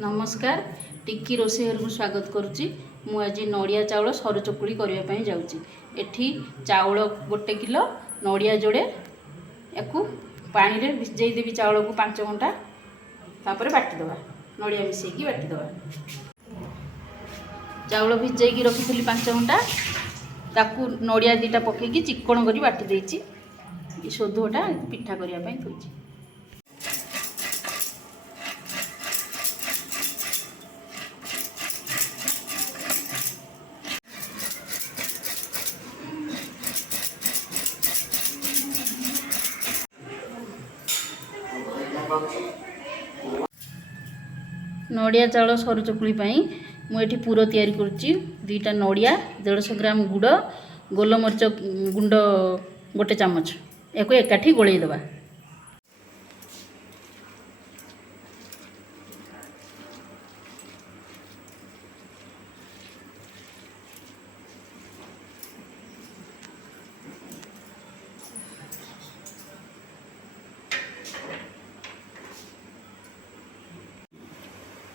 नमस्कार टिक्की रोषे घर को स्वागत करुच्ची। मु आज नड़िया चाउल सरू चकुड़ी करने जाऊँगी। एठी चाउल 1 किलो नड़िया जोड़े या पानी रे भिजई देवी चाउल को 5 घंटा तापर बाटीदेवा नड़िया मिसेकी बाटीदेवा। चाउल भिजई रखी 5 घंटा ताकू नड़िया 2टा पकईकी चिकण कर बाटी देची। सोधटा पिठा करने थोड़ी नड़िया चाउल सरू चकुली मुझे पूर तैयारी करुच्ची। 2टा नड़िया 150 ग्राम गुड़ गोलमरीच गुंड 1 चामच या एकाठी गोलैदेवा।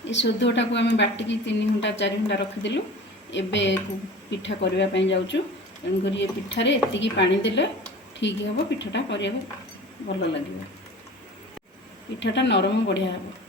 ये सोधटा को आम बाटिकी 3 घंटा 4 घंटा रखीदेलु। एबे पिठा करने जाऊँ। तेणुक ये पिठार एति पानी देले ठीक हे पिठाटा करने भल लगे। पिठाटा नरम बढ़िया हे।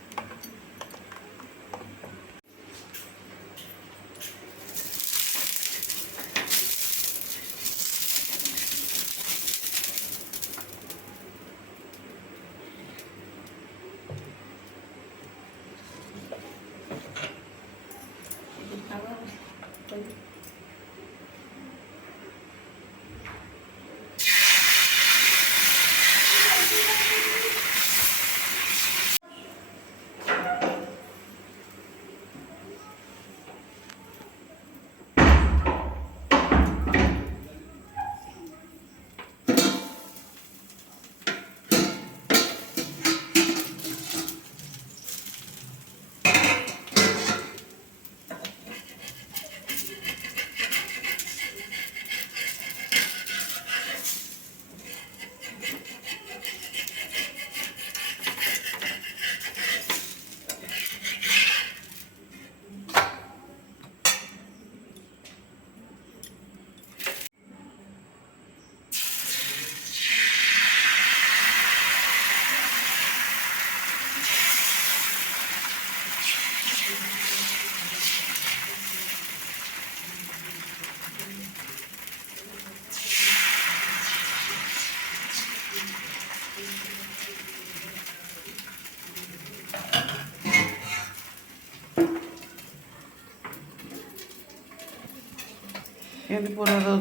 ये पूरा दो